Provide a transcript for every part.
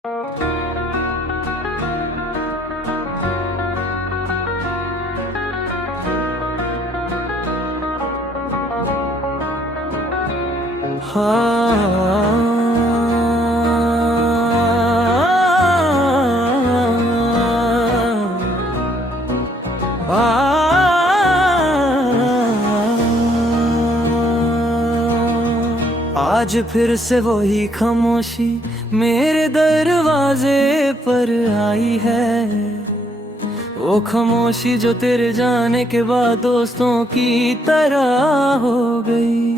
आज फिर से वही खामोशी मेरे दरवाजे पर आई है। वो खामोशी जो तेरे जाने के बाद दोस्तों की तरह हो गई।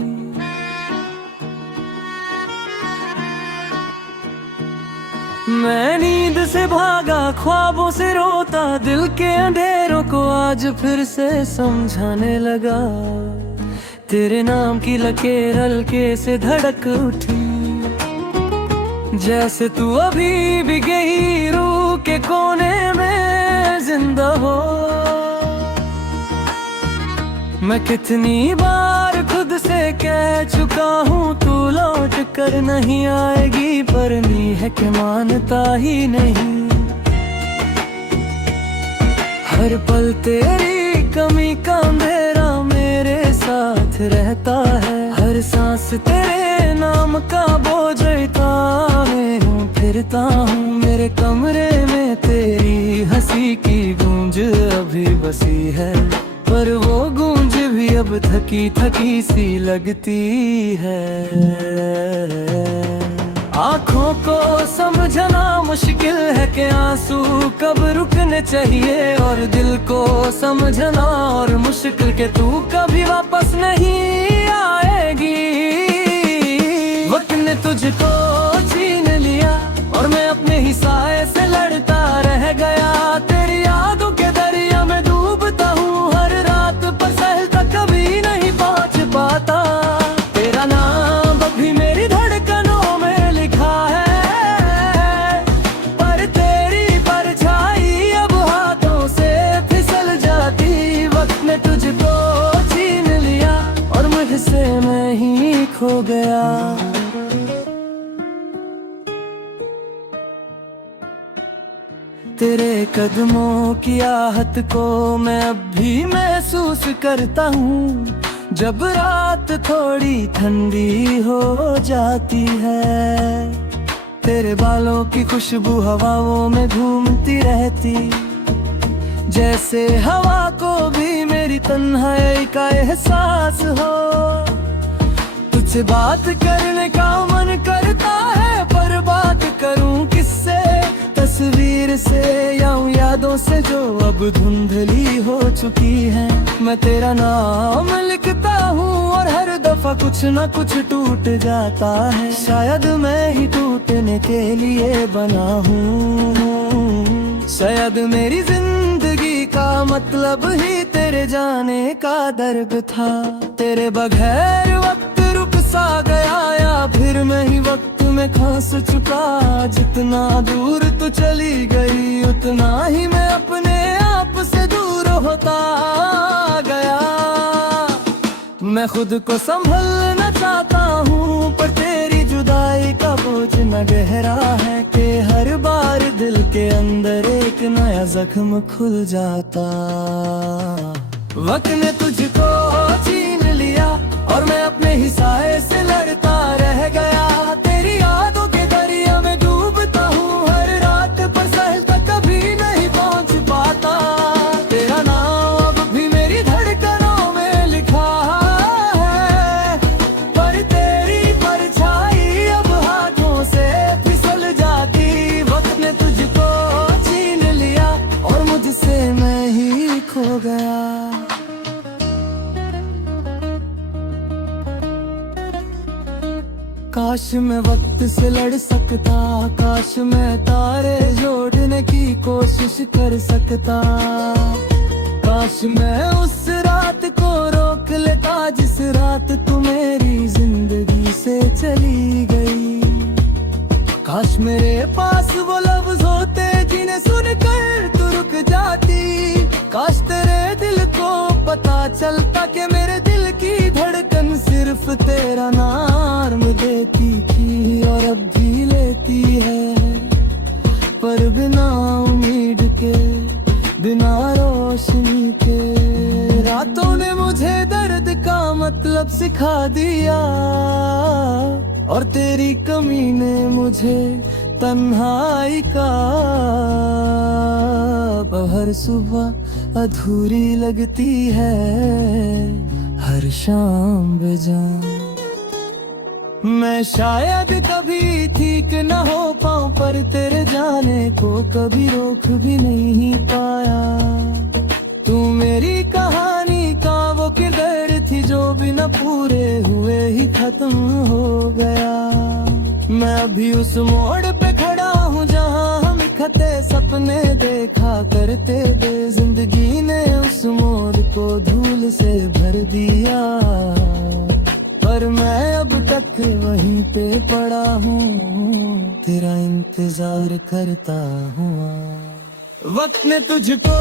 मैं नींद से भागा, ख्वाबों से रोता, दिल के अंधेरों को आज फिर से समझाने लगा। तेरे नाम की लकीर हल्के से धड़क उठी, जैसे तू अभी भी गई रूह के कोने में जिंदा हो। मैं कितनी बार खुद से कह चुका हूँ तू लौट कर नहीं आएगी, पर नी है कि मानता ही नहीं। हर पल तेरी कमी का अंधेरा मेरे साथ रहता है। हर सांस तेरे नाम का बोझ उठाए फिरता हूँ। मेरे कमरे में तेरी हंसी की गूंज अभी बसी है, पर वो गूंज भी अब थकी थकी सी लगती है। आँखों को समझना मुश्किल है कि आंसू कब रुकने चाहिए, और दिल को समझना और मुश्किल के तू कभी वापस नहीं आएगी। वक्त ने तुझको छीन लिया और मैं अपने ही साए से लड़ता रह गया। तेरी यादों के दरिया में डूबता हूँ हर रात, पर सहल तक कभी नहीं पहुँच पाता। तेरा नाम अभी मेरी धड़कनों में लिखा है, पर तेरी परछाई अब हाथों से फिसल जाती। वक्त ने तुझको छीन लिया और मुझसे मैं ही खो गया। तेरे कदमों की आहट को मैं अब भी महसूस करता हूँ, जब रात थोड़ी ठंडी हो जाती है। तेरे बालों की खुशबू हवाओं में घूमती रहती, जैसे हवा को भी मेरी तन्हाई का एहसास हो। तुझसे बात करने का मन करता है, पर बात करूं किससे? तस्वीर से या यादों से जो अब धुंधली हो चुकी है। मैं तेरा नाम लिखता हूँ और हर दफा कुछ ना कुछ टूट जाता है। शायद मैं ही टूटने के लिए बना हूँ। शायद मेरी जिंदगी का मतलब ही तेरे जाने का दर्द था। तेरे बगैर वक्त रुक सा गया, या फिर मैं ही वक्त में फंस चुका। जितना दूर तू चली गई उतना ही मैं अपने आप से दूर होता गया। मैं खुद को संभलना चाहता हूँ, पर तेरी जुदाई का बोझ न गहरा है कि हर बार दिल के अंदर एक नया जख्म खुल जाता। वक्त ने तुझको छीन लिया और मैं अपने ही साए से लड़ता रह गया। तेरी यादों के दरिया में डूबता हूँ हर रात, पर सहल तक कभी नहीं पहुँच पाता। तेरा नाम अब भी मेरी धड़कनों में लिखा है, पर तेरी परछाई अब हाथों से फिसल जाती। वक्त ने तुझको छीन लिया और मुझसे मैं ही खो गया। काश मैं वक्त से लड़ सकता, काश मैं तारे जोड़ने की कोशिश कर सकता। काश मैं उस रात को रोक लेता जिस रात तू मेरी जिंदगी से चली गई। काश मेरे पास वो लफ्ज होते जिन्हें सुनकर तू रुक जाती। काश तेरे दिल को पता चलता कि मेरे दिल की धड़कन सिर्फ तेरा नाम देती थी और अब भी लेती है। सिखा दिया, और तेरी कमी ने मुझे तन्हाई का हर सुबह अधूरी लगती है, हर शाम बेजान। मैं शायद कभी ठीक न हो पाऊं, पर तेरे जाने को कभी रोक भी नहीं पाया। तू मेरी कहानी का वो किरदार थी जो बिना पूरे हुए ही खत्म हो गया। मैं अभी उस मोड़ पे खड़ा हूँ जहाँ हम इकट्ठे सपने देखा करते थे। जिंदगी ने उस मोड़ को धूल से भर दिया, पर मैं अब तक वहीं पे पड़ा हूँ, तेरा इंतजार करता हूँ। वक्त ने तुझको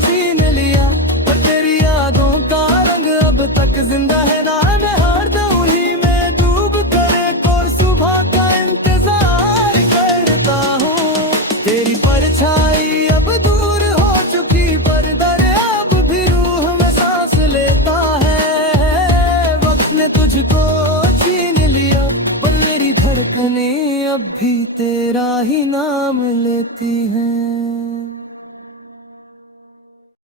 छीन लिया, पर तेरी यादों का रंग अब तक जिंदा है ना। मैं हरदम ही में डूब कर एक और सुबह का इंतजार करता हूँ। तेरी परछाई अब दूर हो चुकी, पर दर्द अब भी रूह में सांस लेता है। वक्त ने तुझको छीन लिया, पर मेरी धड़कनें अब भी तेरा ही नाम लेती हैं।